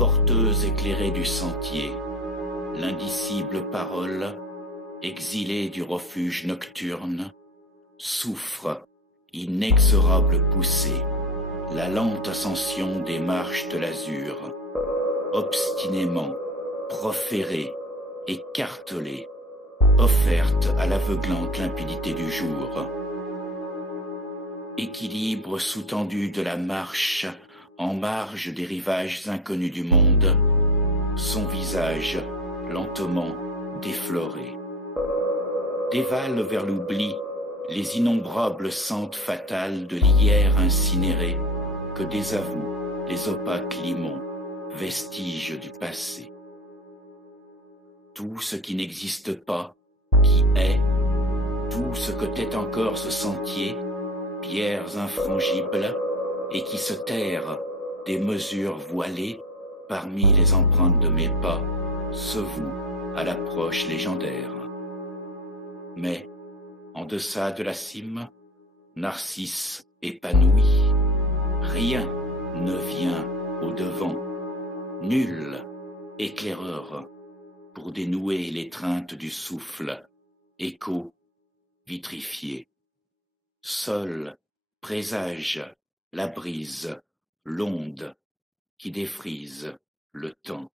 Porteuse éclairée du sentier, l'indicible parole, exilée du refuge nocturne, souffre, inexorable poussée, la lente ascension des marches de l'azur, obstinément, proférée, écartelée, offerte à l'aveuglante limpidité du jour. Équilibre sous-tendu de la marche en marge des rivages inconnus du monde, son visage lentement défloré. Dévalent vers l'oubli les innombrables sentes fatales de l'hier incinéré que désavouent les opaques limons, vestiges du passé. Tout ce qui n'existe pas, qui est, tout ce que tait encore ce sentier, pierres infrangibles, et qui se terrent des mesures voilées parmi les empreintes de mes pas, se voue à l'approche légendaire. Mais, en deçà de la cime, Narcisse épanoui, rien ne vient au-devant, nul éclaireur pour dénouer l'étreinte du souffle, écho vitrifié. Seul présage la brise, l'onde qui défrise le temps.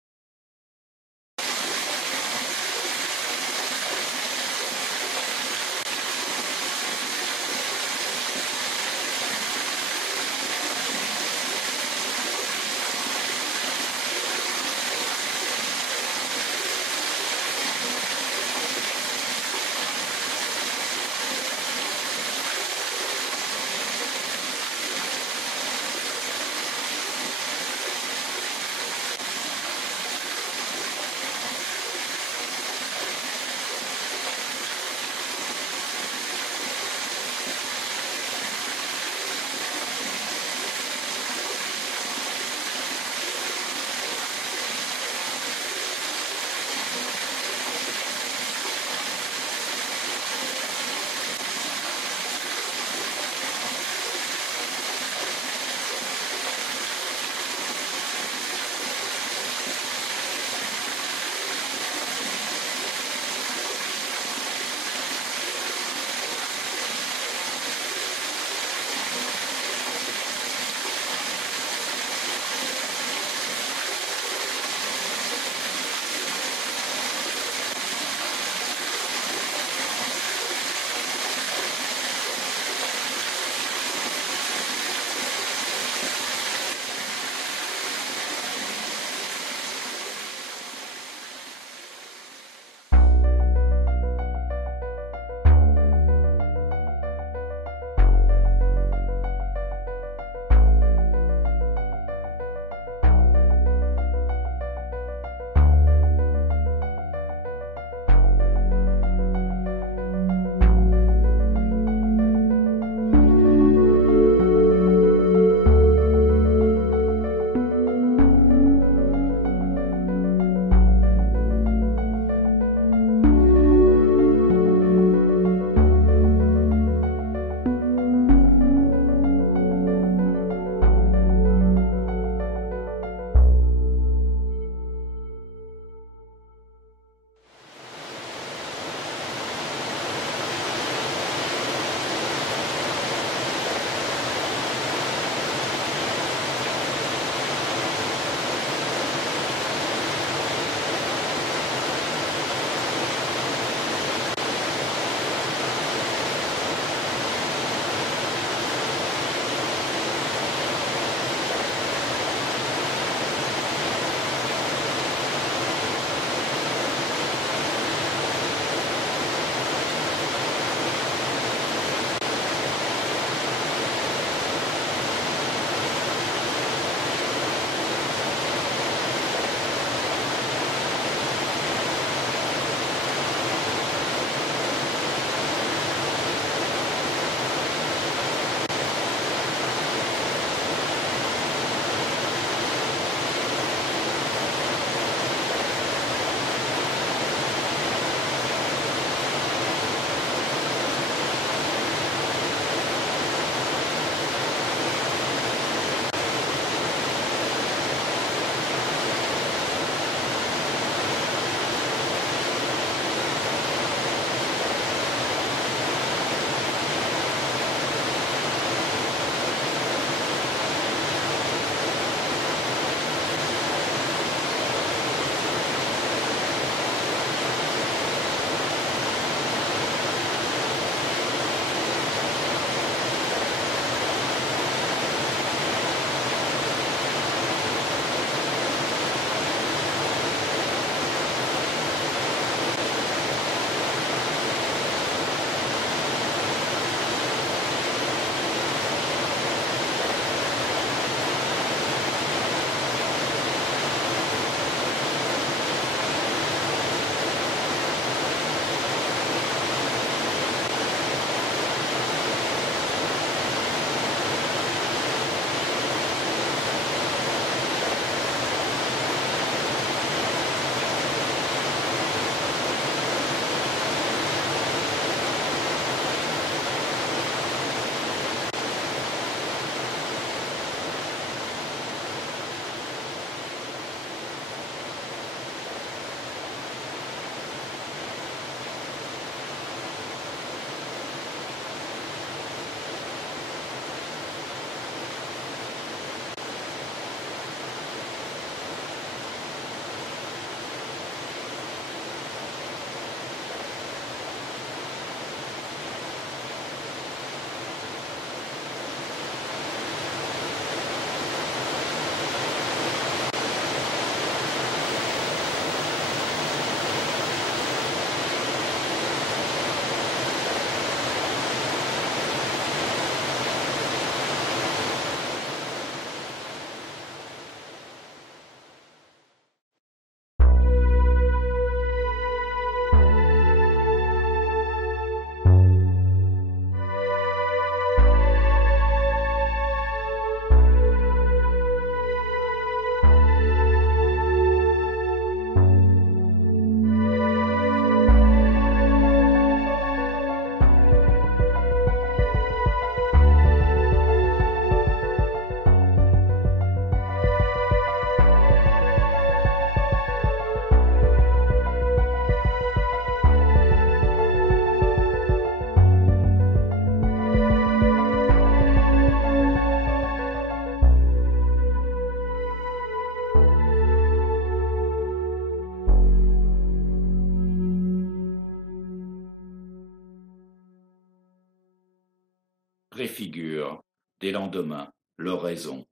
préfigure, des lendemains, l'oraison.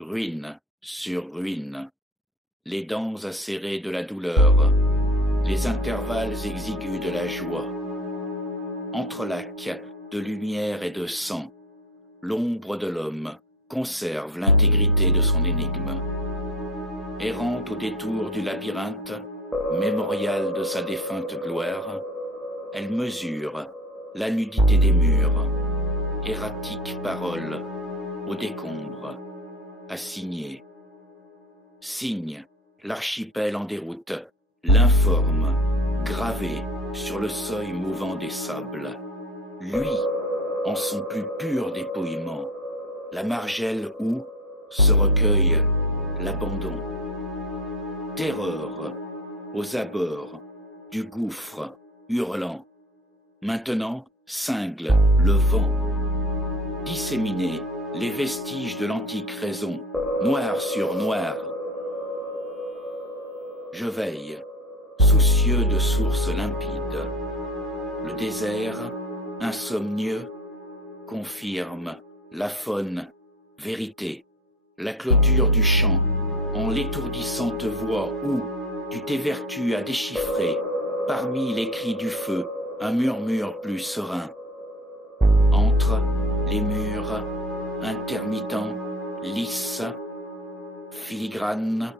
Ruine sur ruine, les dents acérées de la douleur, les intervalles exigus de la joie. Entrelacs de lumière et de sang, l'ombre de l'homme conserve l'intégrité de son énigme. Errante au détour du labyrinthe, mémorial de sa défunte gloire, elle mesure la nudité des murs, erratique parole au décombre, à signer. Signe l'archipel en déroute, l'informe, gravé sur le seuil mouvant des sables. Lui, en son plus pur dépouillement, la margelle où se recueille l'abandon. Terreur aux abords du gouffre hurlant. Maintenant cingle le vent. Disséminer les vestiges de l'antique raison, noir sur noir. Je veille, soucieux de sources limpides. Le désert, insomnieux, confirme la faune vérité. La clôture du champ, en l'étourdissante voix où tu t'évertues à déchiffrer, parmi les cris du feu, un murmure plus serein. Entre les murs, intermittents, lisses, filigranes,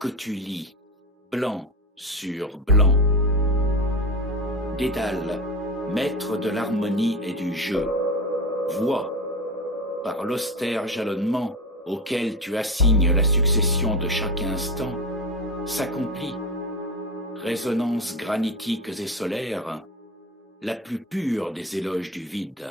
que tu lis, blanc sur blanc. Dédale, maître de l'harmonie et du jeu, voix, par l'austère jalonnement auquel tu assignes la succession de chaque instant, s'accomplit, résonances granitiques et solaires, la plus pure des éloges du vide.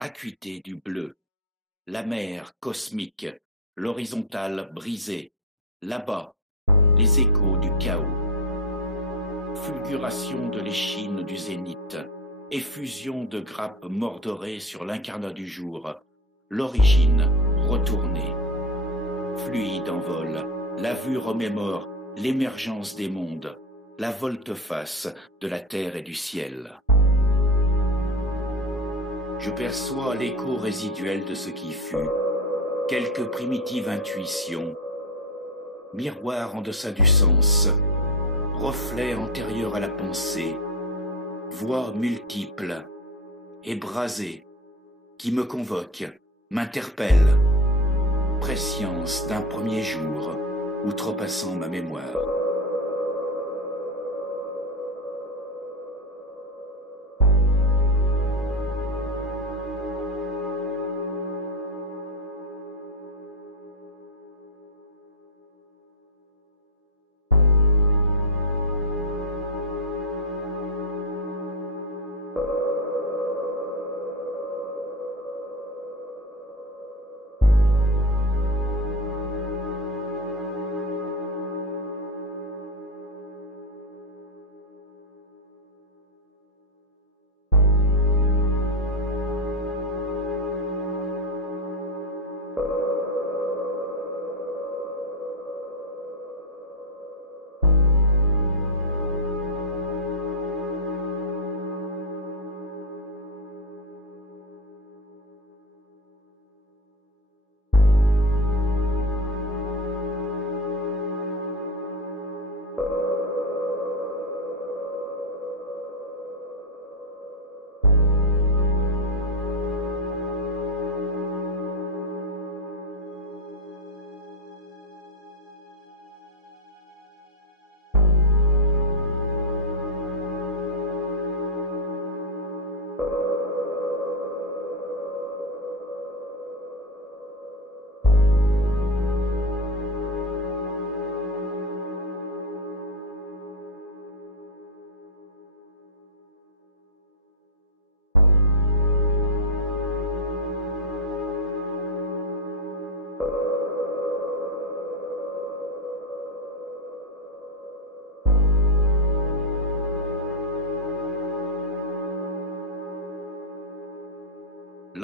Acuité du bleu, la mer cosmique, l'horizontale brisée, là-bas, les échos du chaos. Fulguration de l'échine du zénith, effusion de grappes mordorées sur l'incarnat du jour, l'origine retournée. Fluide en vol, la vue remémore l'émergence des mondes, la volte-face de la terre et du ciel. Je perçois l'écho résiduel de ce qui fut, quelque primitive intuition, miroir en deçà du sens, reflet antérieur à la pensée, voix multiple et brasée qui me convoque, m'interpelle, prescience d'un premier jour outrepassant ma mémoire.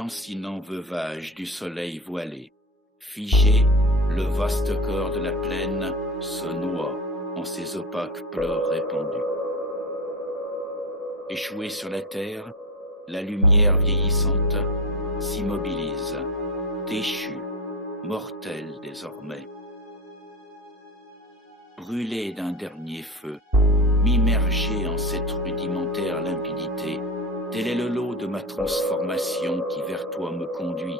lancinant veuvage du soleil voilé. Figé, le vaste corps de la plaine se noie en ses opaques pleurs répandus. Échouée sur la terre, la lumière vieillissante s'immobilise, déchue, mortelle désormais. Brûlée d'un dernier feu, m'immerger en cette rudimentaire limpidité, tel est le lot de ma transformation qui vers toi me conduit,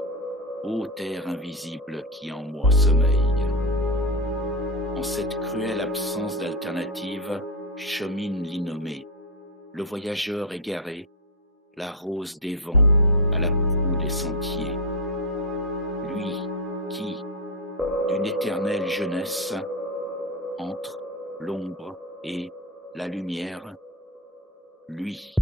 ô terre invisible qui en moi sommeille. En cette cruelle absence d'alternative, chemine l'innommé, le voyageur égaré, la rose des vents à la proue des sentiers. Lui qui, d'une éternelle jeunesse, entre l'ombre et la lumière, lui.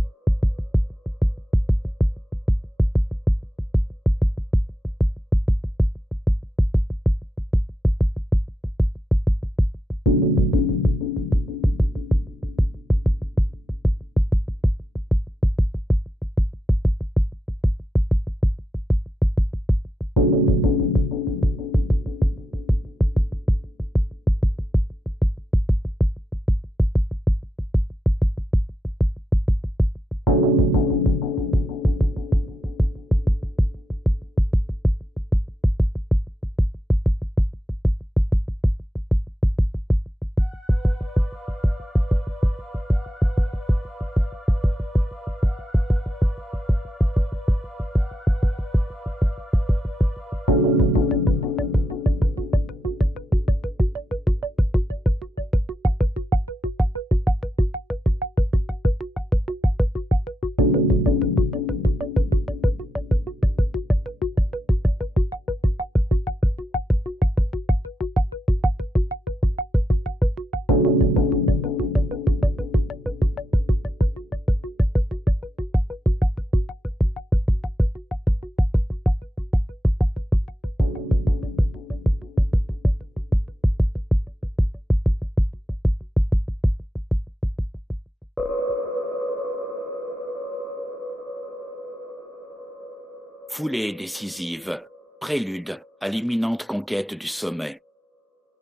Foulée décisive, prélude à l'imminente conquête du sommet.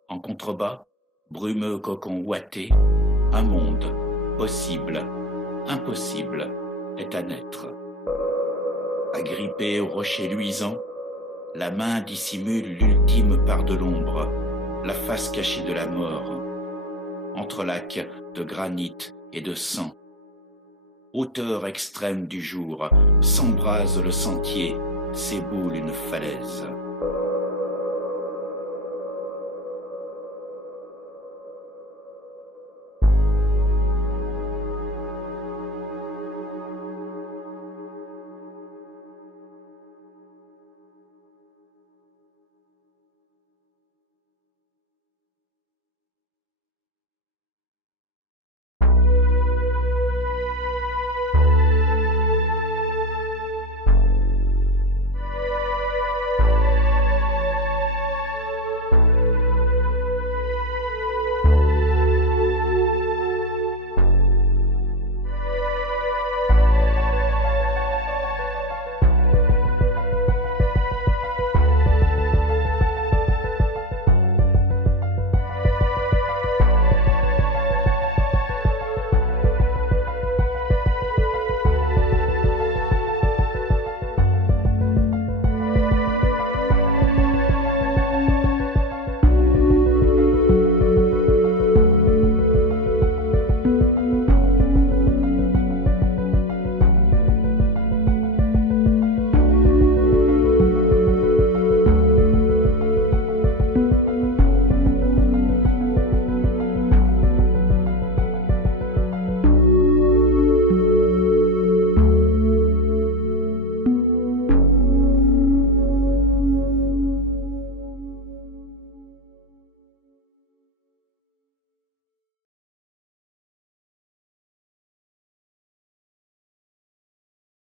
En contrebas, brumeux cocon ouaté, un monde, possible, impossible, est à naître. Agrippé au rocher luisant, la main dissimule l'ultime part de l'ombre, la face cachée de la mort, entre lacs de granit et de sang. Hauteur extrême du jour, s'embrase le sentier, s'éboule une falaise.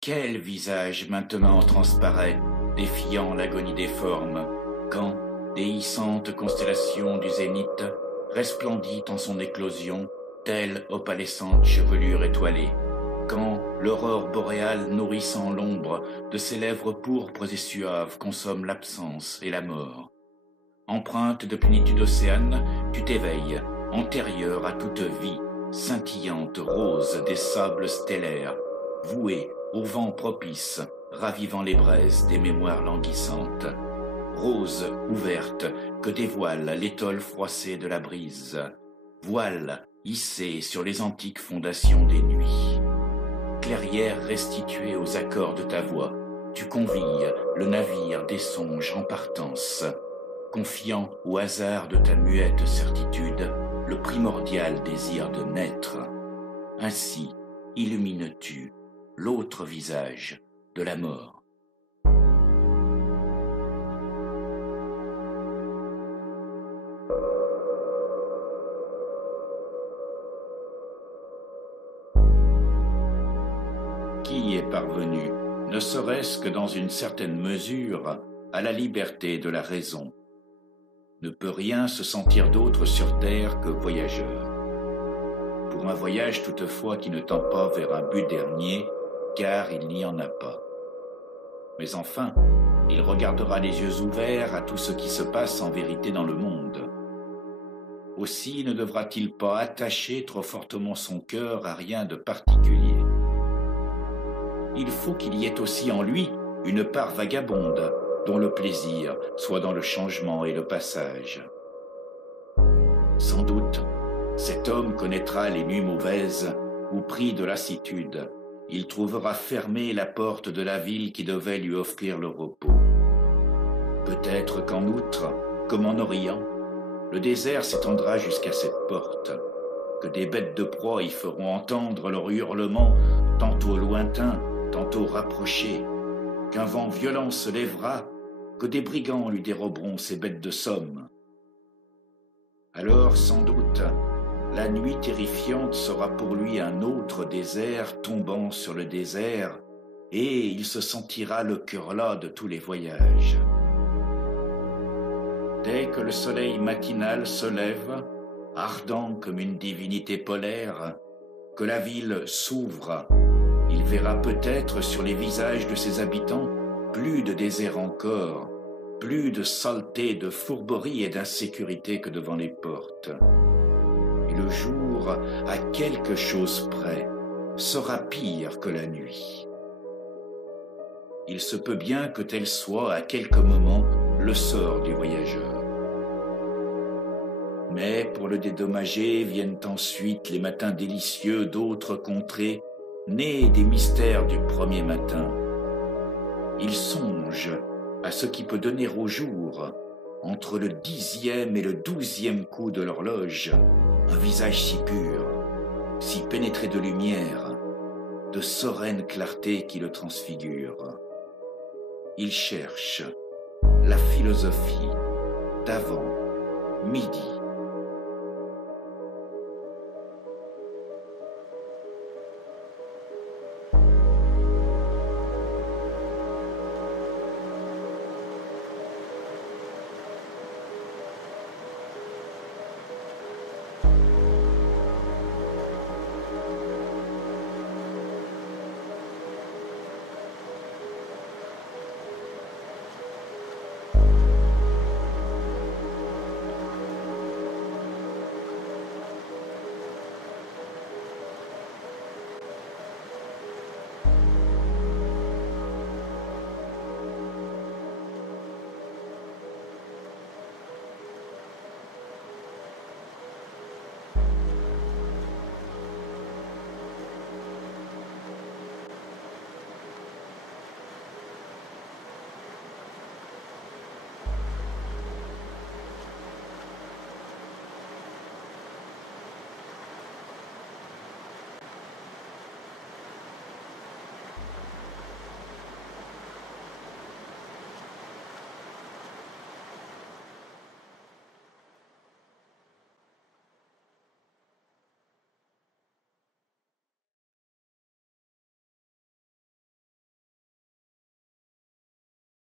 Quel visage maintenant transparaît, défiant l'agonie des formes, quand, déhiscente constellation du zénith, resplendit en son éclosion, telle opalescente chevelure étoilée, quand l'aurore boréale nourrissant l'ombre de ses lèvres pourpres et suaves consomme l'absence et la mort. Empreinte de plénitude océane, tu t'éveilles, antérieure à toute vie, scintillante rose des sables stellaires, vouée au vent propice, ravivant les braises des mémoires languissantes. Rose ouverte que dévoile l'étole froissée de la brise, voile hissé sur les antiques fondations des nuits. Clairière restituée aux accords de ta voix, tu convies le navire des songes en partance, confiant au hasard de ta muette certitude le primordial désir de naître. Ainsi illumines-tu l'autre visage de la mort. Qui est parvenu, ne serait-ce que dans une certaine mesure, à la liberté de la raison, ne peut rien se sentir d'autre sur terre que voyageur. Pour un voyage toutefois qui ne tend pas vers un but dernier, car il n'y en a pas. Mais enfin, il regardera les yeux ouverts à tout ce qui se passe en vérité dans le monde. Aussi ne devra-t-il pas attacher trop fortement son cœur à rien de particulier. Il faut qu'il y ait aussi en lui une part vagabonde, dont le plaisir soit dans le changement et le passage. Sans doute, cet homme connaîtra les nuits mauvaises où, pris de lassitude, il trouvera fermée la porte de la ville qui devait lui offrir le repos. Peut-être qu'en outre, comme en Orient, le désert s'étendra jusqu'à cette porte, que des bêtes de proie y feront entendre leur hurlement tantôt lointain, tantôt rapproché, qu'un vent violent se lèvera, que des brigands lui déroberont ses bêtes de somme. Alors, sans doute, la nuit terrifiante sera pour lui un autre désert tombant sur le désert, et il se sentira le cœur las de tous les voyages. Dès que le soleil matinal se lève, ardent comme une divinité polaire, que la ville s'ouvre, il verra peut-être sur les visages de ses habitants plus de désert encore, plus de saleté, de fourberie et d'insécurité que devant les portes. Et le jour, à quelque chose près, sera pire que la nuit. Il se peut bien que tel soit à quelque moment le sort du voyageur. Mais pour le dédommager viennent ensuite les matins délicieux d'autres contrées, nés des mystères du premier matin. Il songe à ce qui peut donner au jour, entre le 10e et le 12e coup de l'horloge, un visage si pur, si pénétré de lumière, de sereine clarté qui le transfigure. Il cherche la philosophie d'avant midi.